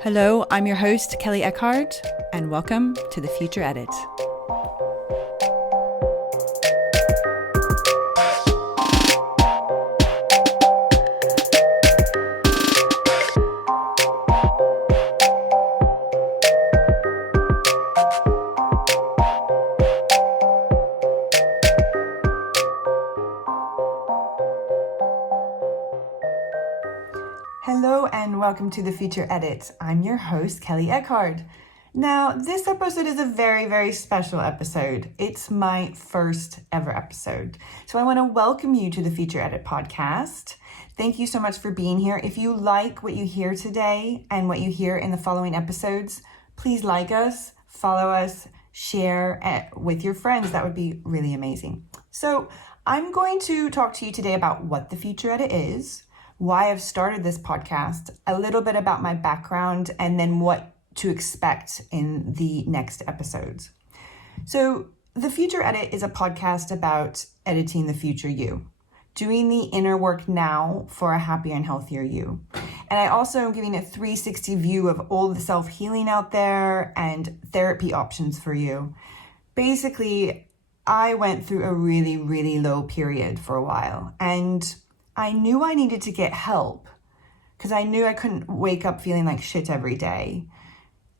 Hello, I'm your host, Kelly Ekardt, and welcome to The Future Edit. Hello and welcome to The Future Edit. I'm your host, Kelly Ekardt. Now, this episode is a very, very special episode. It's my first ever episode. So I want to welcome you to the Future Edit podcast. Thank you so much for being here. If you like what you hear today and what you hear in the following episodes, please like us, follow us, share with your friends. That would be really amazing. So I'm going to talk to you today about what the Future Edit is, why I've started this podcast, a little bit about my background, and then what to expect in the next episodes. So The Future Edit is a podcast about editing the future you, doing the inner work now for a happier and healthier you. And I also am giving a 360 view of all the self-healing out there and therapy options for you. Basically, I went through a really, really low period for a while, and I knew I needed to get help because I knew I couldn't wake up feeling like shit every day.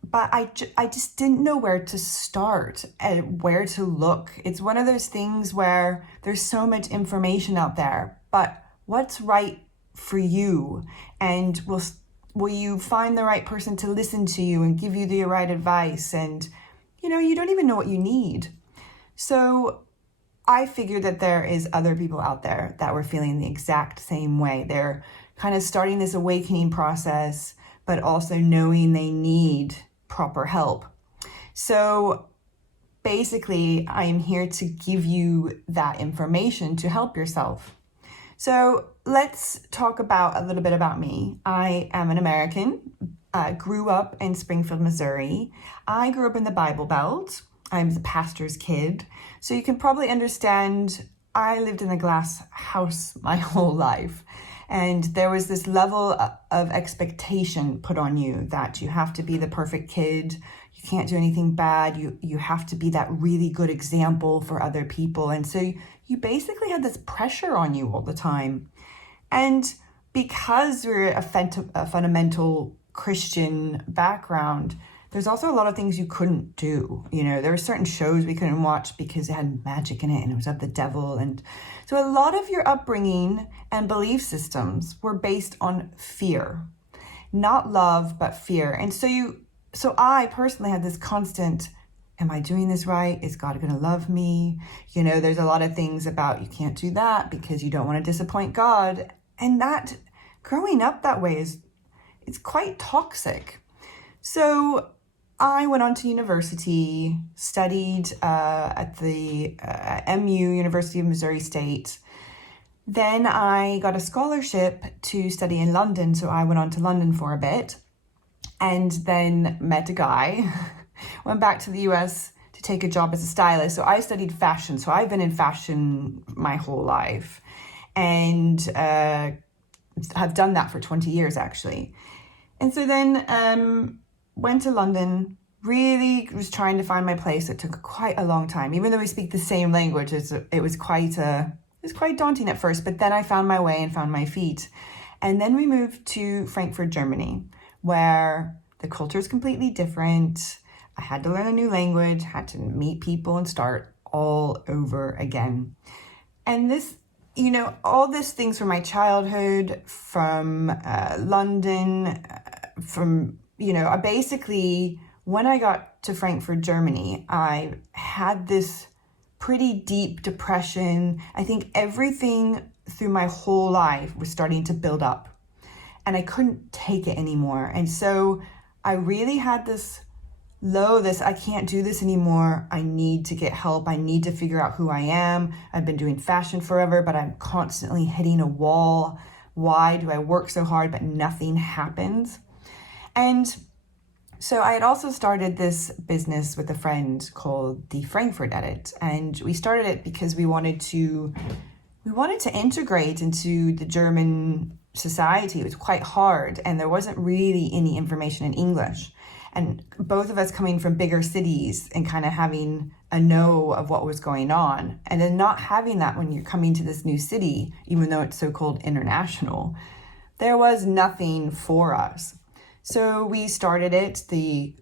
But I just didn't know where to start and where to look. It's one of those things where there's so much information out there, but what's right for you? And will you find the right person to listen to you and give you the right advice? And, you don't even know what you need. So I figured that there is other people out there that were feeling the exact same way. They're kind of starting this awakening process, but also knowing they need proper help. So basically, I am here to give you that information to help yourself. So let's talk about a little bit about me. I am an American, grew up in Springfield, Missouri. I grew up in the Bible Belt. I'm the pastor's kid. So you can probably understand I lived in a glass house my whole life. And there was this level of expectation put on you that you have to be the perfect kid. You can't do anything bad. You have to be that really good example for other people. And so you basically had this pressure on you all the time. And because we're a fundamental Christian background, there's also a lot of things you couldn't do. There were certain shows we couldn't watch because it had magic in it and it was of the devil. And so a lot of your upbringing and belief systems were based on fear, not love, but fear. And so I personally had this constant, am I doing this right? Is God going to love me? There's a lot of things about you can't do that because you don't want to disappoint God. And that growing up that way it's quite toxic. So I went on to university, studied at the MU, University of Missouri State. Then I got a scholarship to study in London, so I went on to London for a bit and then met a guy, went back to the US to take a job as a stylist. So I studied fashion, so I've been in fashion my whole life and have done that for 20 years actually. And so then went to London, really was trying to find my place. It took quite a long time. Even though we speak the same language, it was quite daunting at first, but then I found my way and found my feet. And then we moved to Frankfurt, Germany, where the culture is completely different. I had to learn a new language, had to meet people and start all over again. And this, all these things from my childhood, from London, I basically, when I got to Frankfurt, Germany, I had this pretty deep depression. I think everything through my whole life was starting to build up and I couldn't take it anymore. And so I really had this I can't do this anymore. I need to get help. I need to figure out who I am. I've been doing fashion forever, but I'm constantly hitting a wall. Why do I work so hard, but nothing happens? And so I had also started this business with a friend called the Frankfurt Edit. And we started it because we wanted to we wanted to integrate into the German society. It was quite hard, and there wasn't really any information in English. And both of us coming from bigger cities and kind of having a know of what was going on, and then not having that when you're coming to this new city, even though it's so-called international, there was nothing for us. So we started it, the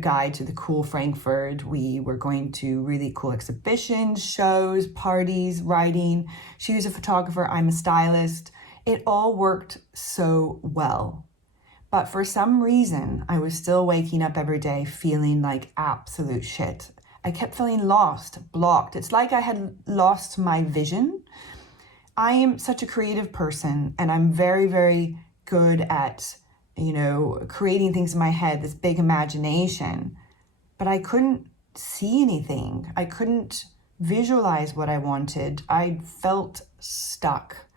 guide to the cool Frankfurt. We were going to really cool exhibitions, shows, parties, writing. She was a photographer, I'm a stylist. It all worked so well. But for some reason, I was still waking up every day feeling like absolute shit. I kept feeling lost, blocked. It's like I had lost my vision. I am such a creative person, and I'm very, very good at creating things in my head, this big imagination, but I couldn't see anything. I couldn't visualize what I wanted. I felt stuck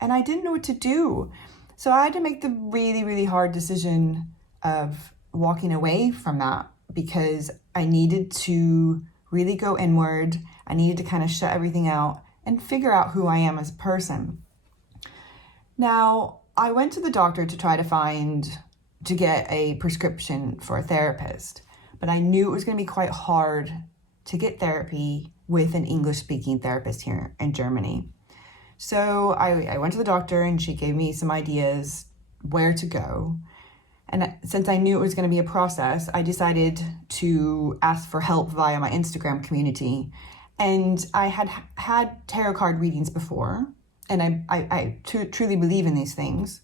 and I didn't know what to do. So I had to make the really, really hard decision of walking away from that, because I needed to really go inward. I needed to kind of shut everything out and figure out who I am as a person. Now, I went to the doctor to try to get a prescription for a therapist, but I knew it was going to be quite hard to get therapy with an English-speaking therapist here in Germany. So I went to the doctor, and she gave me some ideas where to go. And since I knew it was going to be a process, I decided to ask for help via my Instagram community. And I had tarot card readings before, and I truly believe in these things.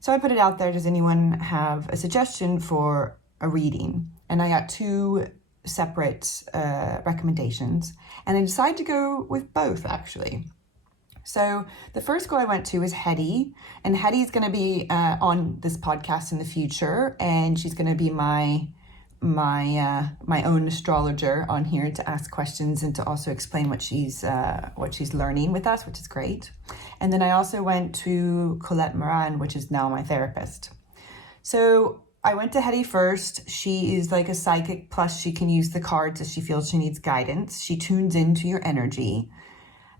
So I put it out there, does anyone have a suggestion for a reading? And I got 2 separate recommendations, and I decided to go with both, actually. So the first girl I went to is Hetty, and Hetty's going to be on this podcast in the future, and she's going to be my own astrologer on here to ask questions and to also explain what she's learning with us, which is great. And then I also went to Colette Moran, which is now my therapist. So I went to Hetty first. She is like a psychic, plus she can use the cards if she feels she needs guidance. She tunes into your energy.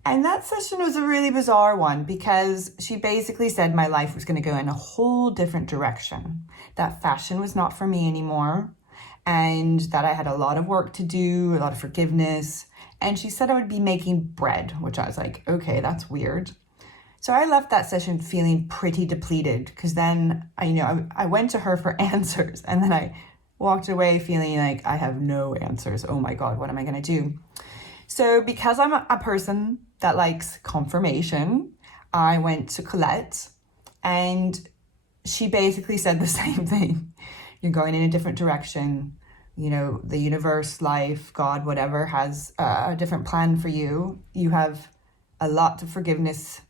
And that session was a really bizarre one, because she basically said my life was going to go in a whole different direction. That fashion was not for me anymore, and that I had a lot of work to do, a lot of forgiveness. And she said I would be making bread, which I was like, okay, that's weird. So I left that session feeling pretty depleted, because then I went to her for answers, and then I walked away feeling like I have no answers. Oh my God, what am I going to do? So because I'm a person that likes confirmation, I went to Colette, and she basically said the same thing. You're going in a different direction. The universe, life, God, whatever, has a different plan for you. You have a lot of forgiveness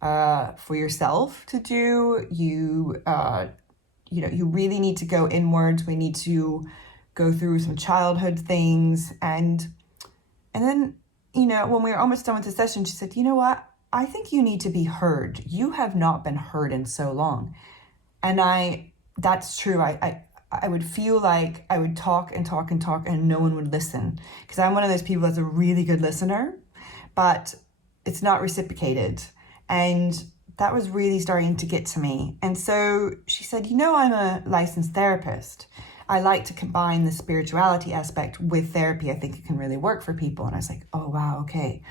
for yourself to do. You really need to go inwards. We need to go through some childhood things. And then, when we were almost done with the session, she said, you know what? I think you need to be heard. You have not been heard in so long. And that's true. I would feel like I would talk and talk and talk, and no one would listen, because I'm one of those people that's a really good listener, but it's not reciprocated. And that was really starting to get to me. And so she said, I'm a licensed therapist. I like to combine the spirituality aspect with therapy. I think it can really work for people. And I was like, oh, wow, okay.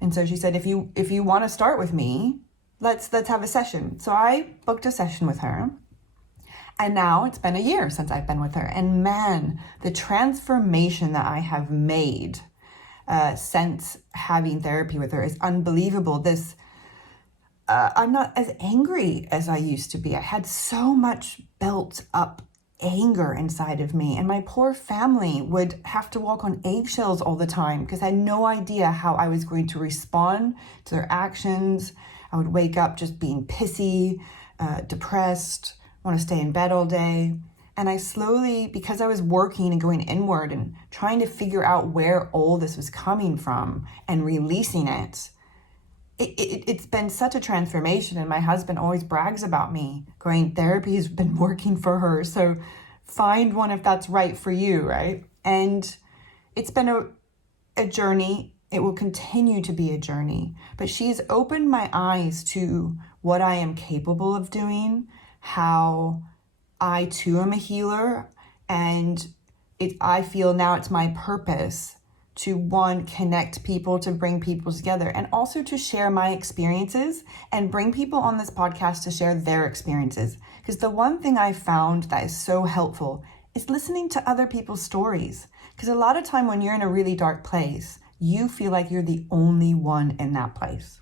And so she said, if you want to start with me, let's have a session. So I booked a session with her. And now it's been a year since I've been with her. And man, the transformation that I have made since having therapy with her is unbelievable. I'm not as angry as I used to be. I had so much built up anger inside of me, and my poor family would have to walk on eggshells all the time, because I had no idea how I was going to respond to their actions. I would wake up just being pissy, depressed, want to stay in bed all day. And I slowly, because I was working and going inward and trying to figure out where all this was coming from and releasing it, it's been such a transformation. And my husband always brags about me, going, therapy has been working for her. So find one if that's right for you, right? And it's been a journey. It will continue to be a journey, but she's opened my eyes to what I am capable of doing, how I too am a healer, and I feel now it's my purpose to, one, connect people, to bring people together, and also to share my experiences and bring people on this podcast to share their experiences. Because the one thing I found that is so helpful is listening to other people's stories. Because a lot of time when you're in a really dark place, you feel like you're the only one in that place.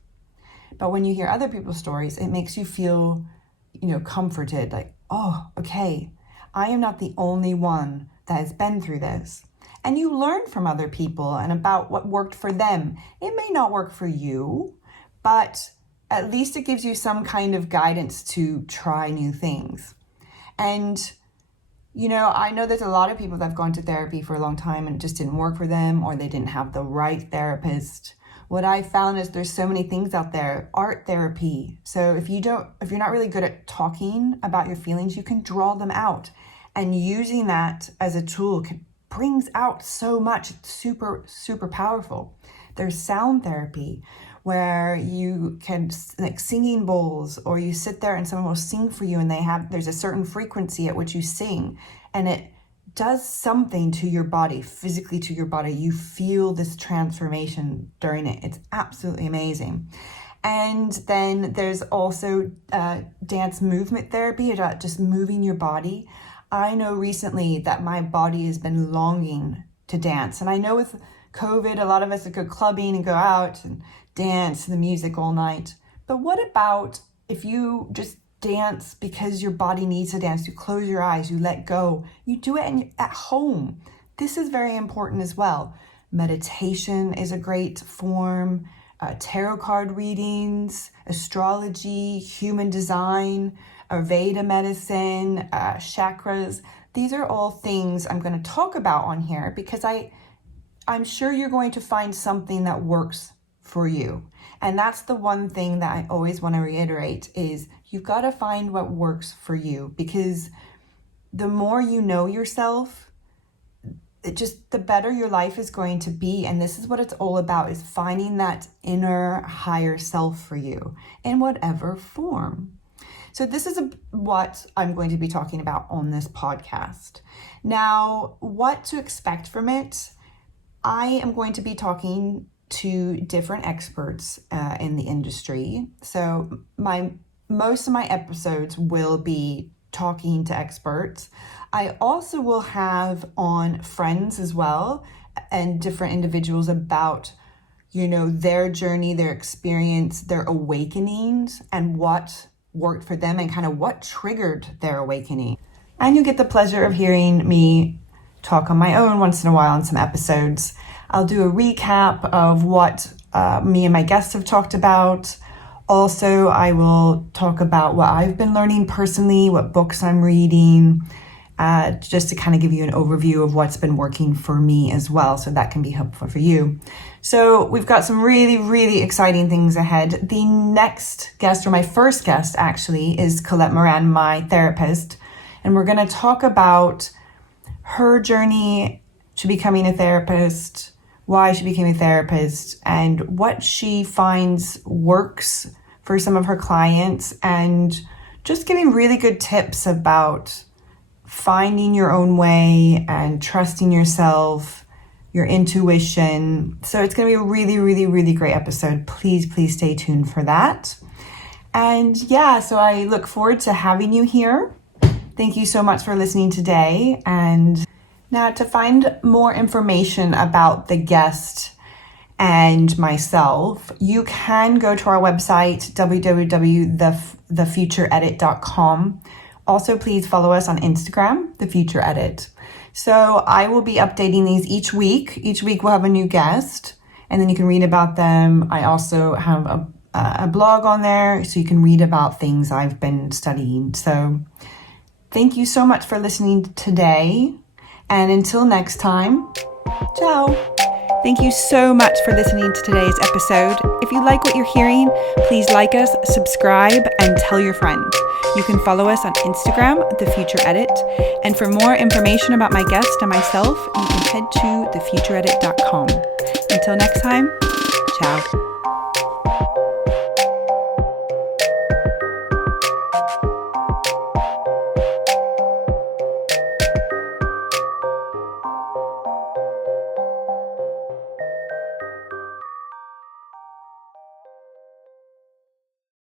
But when you hear other people's stories, it makes you feel, comforted, like, oh, okay, I am not the only one that has been through this. And you learn from other people and about what worked for them. It may not work for you, but at least it gives you some kind of guidance to try new things. And, I know there's a lot of people that have gone to therapy for a long time and it just didn't work for them, or they didn't have the right therapist. What I found is there's so many things out there. Art therapy. So if you're not really good at talking about your feelings, you can draw them out. And using that as a tool brings out so much. It's super, super powerful. There's sound therapy, where you can, like singing bowls, or you sit there and someone will sing for you, and there's a certain frequency at which you sing, and it does something to your body, physically to your body. You feel this transformation during it. It's absolutely amazing. And then there's also dance movement therapy, about just moving your body. I know recently that my body has been longing to dance. And I know with COVID, a lot of us go clubbing and go out and dance to the music all night. But what about if you just dance because your body needs to dance? You close your eyes, you let go, you do it at home. This is very important as well. Meditation is a great form, tarot card readings, astrology, human design, Ayurveda medicine, chakras. These are all things I'm going to talk about on here because I'm sure you're going to find something that works for you. And that's the one thing that I always want to reiterate is you've got to find what works for you, because the more you know yourself, the better your life is going to be. And this is what it's all about, is finding that inner higher self for you in whatever form. So this is what I'm going to be talking about on this podcast. Now, what to expect from it? I am going to be talking to different experts in the industry. So most of my episodes will be talking to experts. I also will have on friends as well, and different individuals about, their journey, their experience, their awakenings, and what worked for them and kind of what triggered their awakening. And you get the pleasure of hearing me talk on my own once in a while on some episodes. I'll do a recap of what me and my guests have talked about. Also, I will talk about what I've been learning personally, what books I'm reading, just to kind of give you an overview of what's been working for me as well, so that can be helpful for you. So we've got some really, really exciting things ahead. The next guest, or my first guest actually, is Colette Moran, my therapist, and we're going to talk about her journey to becoming a therapist, why she became a therapist, and what she finds works for some of her clients, and just giving really good tips about finding your own way and trusting yourself, your intuition. So it's going to be a really, really, really great episode. Please, please stay tuned for that. And so I look forward to having you here. Thank you so much for listening today. And now, to find more information about the guest and myself, you can go to our website, www.thefutureedit.com. Also, please follow us on Instagram, The Future Edit. So I will be updating these each week. Each week we'll have a new guest, and then you can read about them. I also have a blog on there, so you can read about things I've been studying. So thank you so much for listening today. And until next time, ciao. Thank you so much for listening to today's episode. If you like what you're hearing, please like us, subscribe, and tell your friends. You can follow us on Instagram, The Future Edit. And for more information about my guest and myself, you can head to thefutureedit.com. Until next time, ciao.